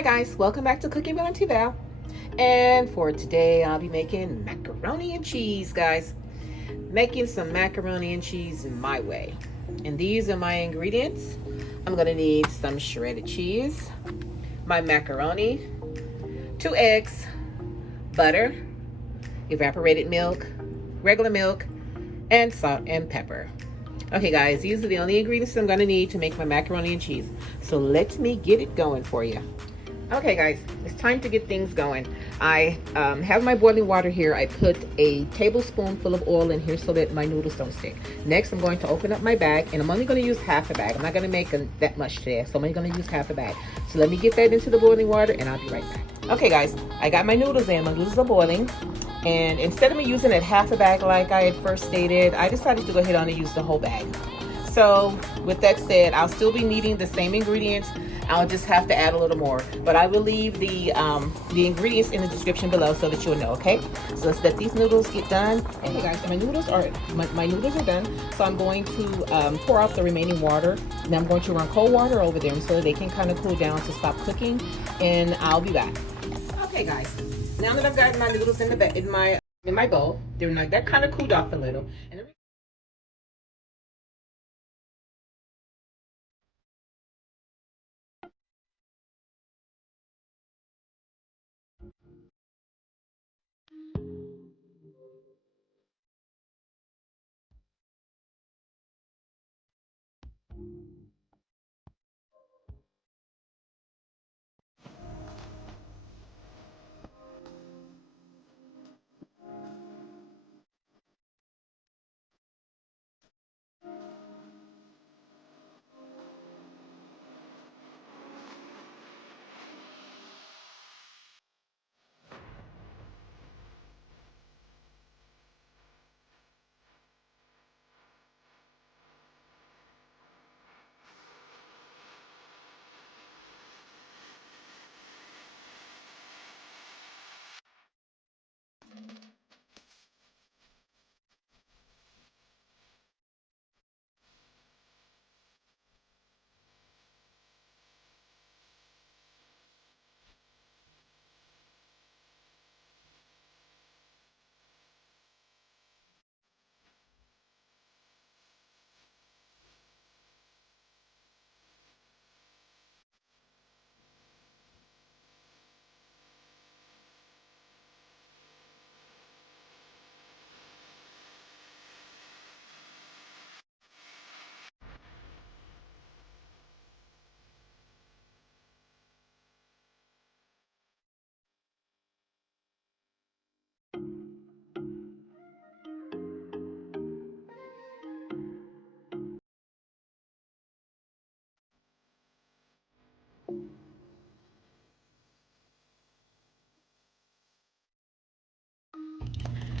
Hi guys, welcome back to Cooking with Auntie Val. And for today, I'll be making macaroni and cheese, guys. Making some macaroni and cheese my way. And these are my ingredients. I'm gonna need some shredded cheese, my macaroni, 2 eggs, butter, evaporated milk, regular milk, and salt and pepper. Okay guys, these are the only ingredients I'm gonna need to make my macaroni and cheese. So let me get it going for you. Okay guys, it's time to get things going. I have my boiling water here. I put a tablespoonful of oil in here so that my noodles don't stick. Next, I'm going to open up my bag, and I'm only going to use half a bag. I'm not going to make that much today, so I'm only going to use half a bag. So let me get that into the boiling water, and I'll be right back. Okay guys, I got my noodles in. My noodles are boiling. And instead of me using it half a bag like I had first stated, I decided to go ahead on and use the whole bag. So with that said, I'll still be needing the same ingredients. I'll just have to add a little more, but I will leave the ingredients in the description below so that you'll know. Okay, so let's let these noodles get done. Okay guys, my noodles are done, so I'm going to pour out the remaining water. Now I'm going to run cold water over them so that they can kind of cool down to stop cooking, and I'll be back. Okay guys, now that I've got my noodles in my bowl, they're kind of cooled off a little, and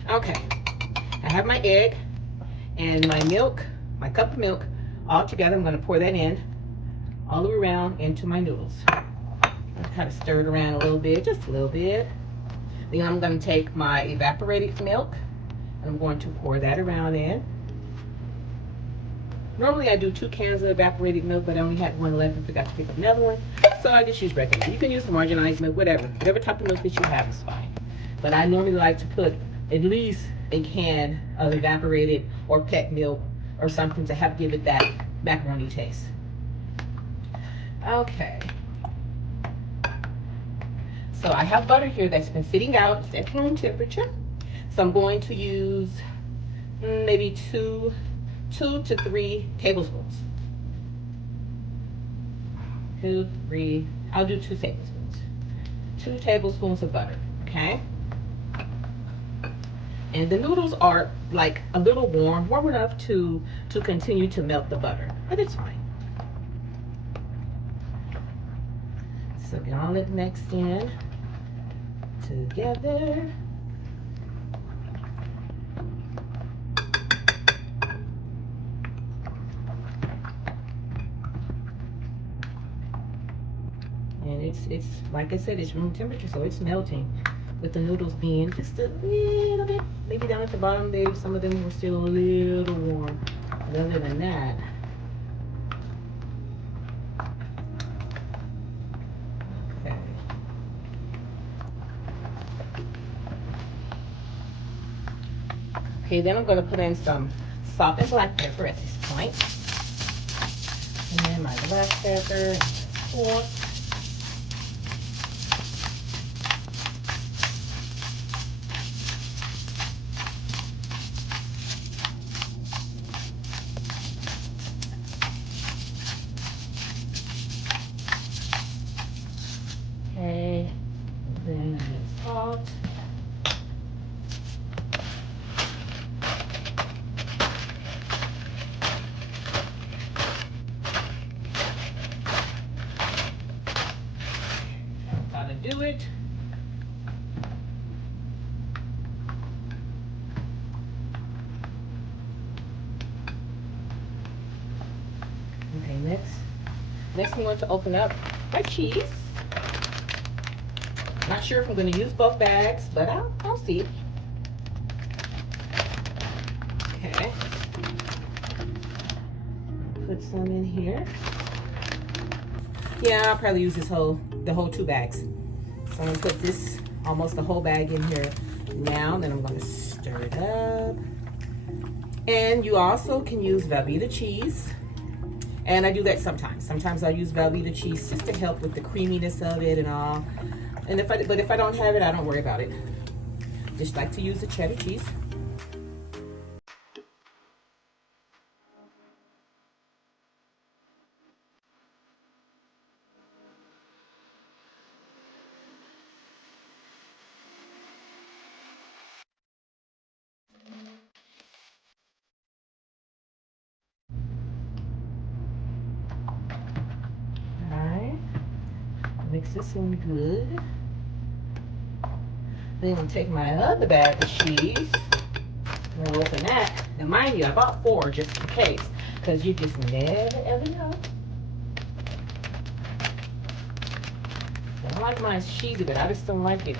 okay, I have my egg and my milk, my cup of milk, all together. I'm going to pour that in all the way around into my noodles. I'm kind of stir it around a little bit, just a little bit. Then I'm going to take my evaporated milk and I'm going to pour that around in. Normally I do 2 cans of evaporated milk, but I only had one left and forgot to pick up another one. So I just use regular. You can use marginalized milk, whatever type of milk that you have is fine. But I normally like to put at least a can of evaporated or pet milk or something to help give it that macaroni taste. Okay. So I have butter here that's been sitting out. It's at room temperature. So I'm going to use maybe two to 3 tablespoons. 2, 3, I'll do 2 tablespoons. 2 tablespoons of butter, okay? And the noodles are like a little warm enough to continue to melt the butter, but it's fine. So get all it mixed in together. And it's like I said, it's room temperature, so it's melting. With the noodles being just a little bit, maybe down at the bottom there, some of them were still a little warm. But other than that, okay. Okay, then I'm going to put in some salt and black pepper at this point. And then my black pepper and pork. Okay, then the salt. How to do it. Okay, next I'm going to open up my cheese. Not sure if I'm going to use both bags, but I'll see. Okay. Put some in here. Yeah, I'll probably use the whole 2 bags. So I'm going to put this, almost the whole bag in here now. Then I'm going to stir it up. And you also can use Velveeta cheese. And I do that sometimes. Sometimes I'll use Velveeta cheese just to help with the creaminess of it and all. And if I don't have it, I don't worry about it. Just like to use the cheddar cheese. Alright. Mix this in good. Then I'm going to take my other bag of cheese. I'm going to open that. Now mind you, I bought 4 just in case. Because you just never ever know. I like mine cheesy, but I just don't like it,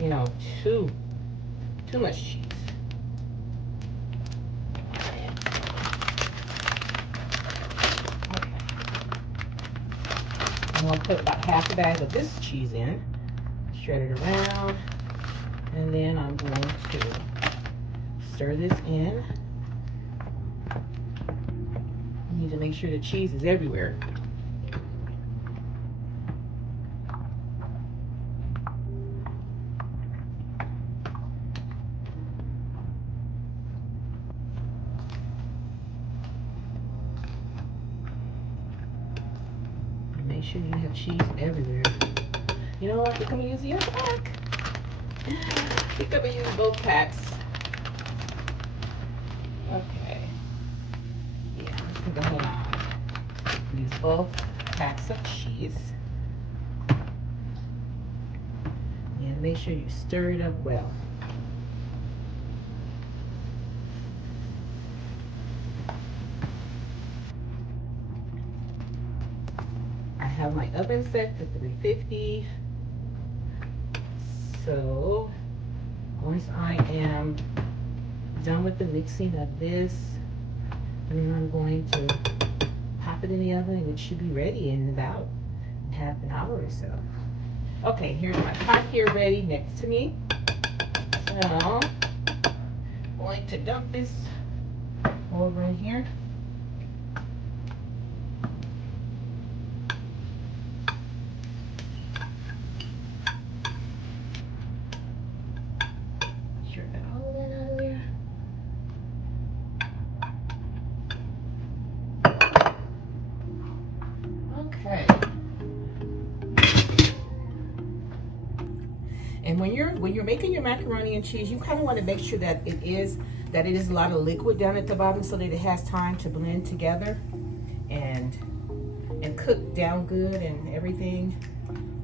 you know, too much cheese. Okay. I'm going to put about half a bag of this cheese in. Shred it around. And then I'm going to stir this in. You need to make sure the cheese is everywhere. Make sure you have cheese everywhere. You know what? I think I'm gonna use the other pack. I think I'm gonna use both packs. Okay. Yeah, I think I'm gonna use both packs of cheese. And make sure you stir it up well. I have my oven set to 350. So once I am done with the mixing of this, then I'm going to pop it in the oven and it should be ready in about half an hour or so. Okay, here's my pot here ready next to me. So I'm going to dump this over in here. Sure got all of that out of there. Okay. And when you're making your macaroni and cheese, you kind of want to make sure that it is a lot of liquid down at the bottom so that it has time to blend together and cook down good and everything.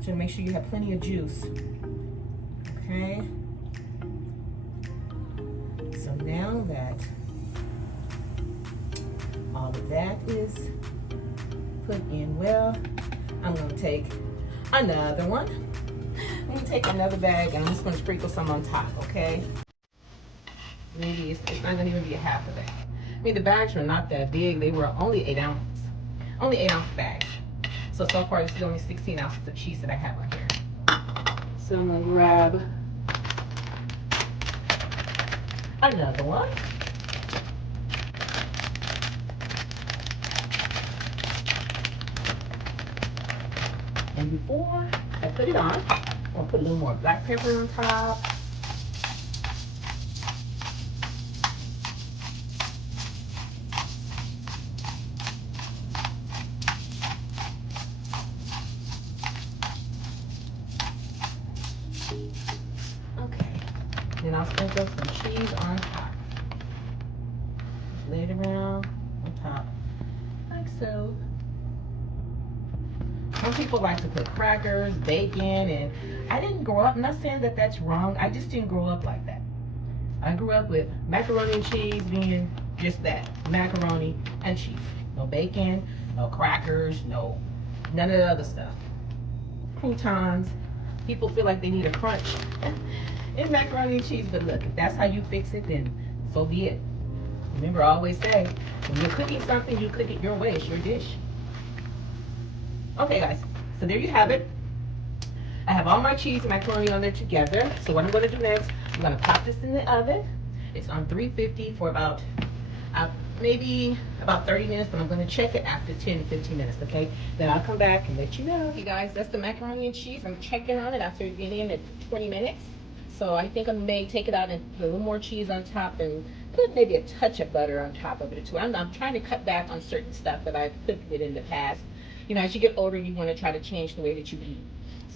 So make sure you have plenty of juice. Okay. So now that all of that is put in well, I'm going to take another one. I'm going to take another bag and I'm just going to sprinkle some on top, okay? Maybe it's not going to even be a half a bag. I mean, the bags were not that big. They were only 8 ounce bags. So far this is only 16 ounces of cheese that I have on here. So I'm going to grab another one. And before I put it on, I'll put a little more black pepper on top. Okay. Then I'll sprinkle some cheese on top. Just lay it around on top, like so. Some people like to put crackers, bacon, and I didn't grow up, I'm not saying that that's wrong, I just didn't grow up like that. I grew up with macaroni and cheese being just that, macaroni and cheese. No bacon, no crackers, none of the other stuff. Croutons. People feel like they need a crunch in macaroni and cheese, but look, if that's how you fix it, then so be it. Remember, I always say, when you're cooking something, you cook it your way. It's your dish. Okay, guys, so there you have it. I have all my cheese and macaroni on there together. So what I'm going to do next, I'm going to pop this in the oven. It's on 350 for about maybe about 30 minutes, but I'm going to check it after 10 to 15 minutes, okay? Then I'll come back and let you know. Okay, guys, that's the macaroni and cheese. I'm checking on it after getting it 20 minutes. So I think I may take it out and put a little more cheese on top and put maybe a touch of butter on top of it too. I'm trying to cut back on certain stuff that I've put it in the past. You know, as you get older, you want to try to change the way that you eat.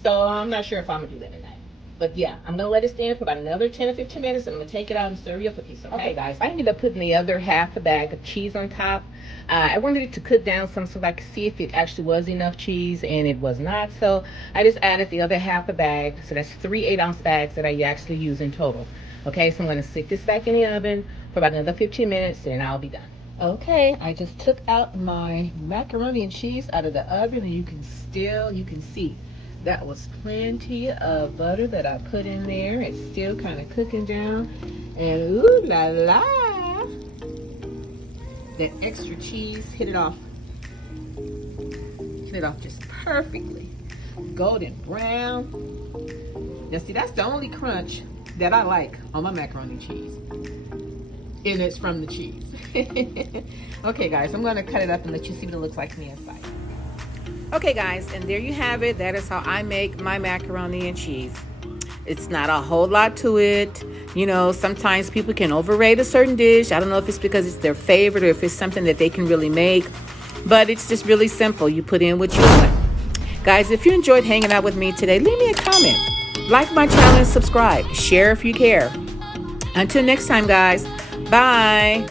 So I'm not sure if I'm going to do that tonight. But yeah, I'm going to let it stand for about another 10 or 15 minutes. And I'm going to take it out and serve you up a piece. Okay, guys, I ended up putting the other half a bag of cheese on top. I wanted it to cook down some so I could see if it actually was enough cheese, and it was not. So I just added the other half a bag. So that's 3 8-ounce bags that I actually use in total. Okay, so I'm going to stick this back in the oven for about another 15 minutes, and I'll be done. Okay, I just took out my macaroni and cheese out of the oven, and you can see that was plenty of butter that I put in there. It's still kind of cooking down, and ooh la la, that extra cheese hit it off just perfectly, golden brown. Now see, that's the only crunch that I like on my macaroni and cheese, and it's from the cheese. Okay, guys, I'm going to cut it up and let you see what it looks like from the inside. Okay, guys, and there you have it. That is how I make my macaroni and cheese. It's not a whole lot to it. You know, sometimes people can overrate a certain dish. I don't know if it's because it's their favorite or if it's something that they can really make, but it's just really simple. You put in what you want. Guys, if you enjoyed hanging out with me today, leave me a comment. Like my channel and subscribe. Share if you care. Until next time, guys. Bye.